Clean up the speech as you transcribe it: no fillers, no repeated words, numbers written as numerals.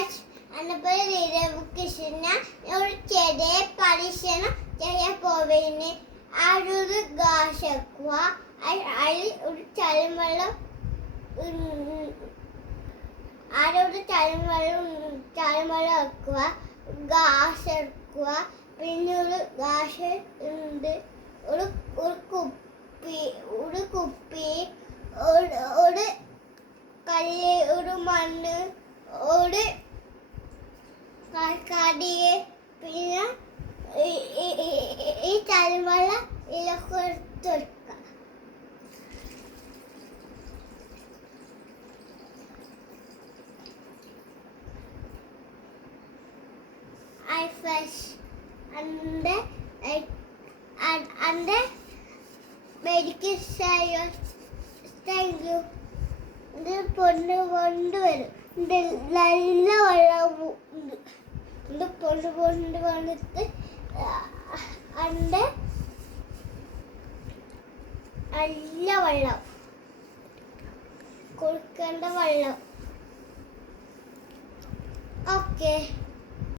Fresh Krishna ഒരു ചെറിയ പരീക്ഷണം ചെയ്യാൻ പോവുകയാണ്. അതൊരു ഗ്ലാസ് വെക്കുക, അതിൽ ഒരു ചളിവെള്ളം വെക്കുക, ഗ്ലാസ് എടുക്കുക, പിന്നെ ഒരു ഗ്ലാസ് ഉണ്ട്, ഒരു കുപ്പി, ഒരു കല്ല്, ഒരു മണ്ണ്, ഒരു കടിയെ, പിന്നെ ഈ ചളിവെള്ളം ഇതിലൊക്കെ എടുത്ത് വെക്കുക. Fresh and medical science. Thank you. ഇത് പൊണ്ണ് കൊണ്ടുവരും. നല്ല വെള്ളം ഇത് പൊണ്ണ് വന്നിട്ട് നല്ല വെള്ളം കൊടുക്കേണ്ട വെള്ളം. ഓക്കെ.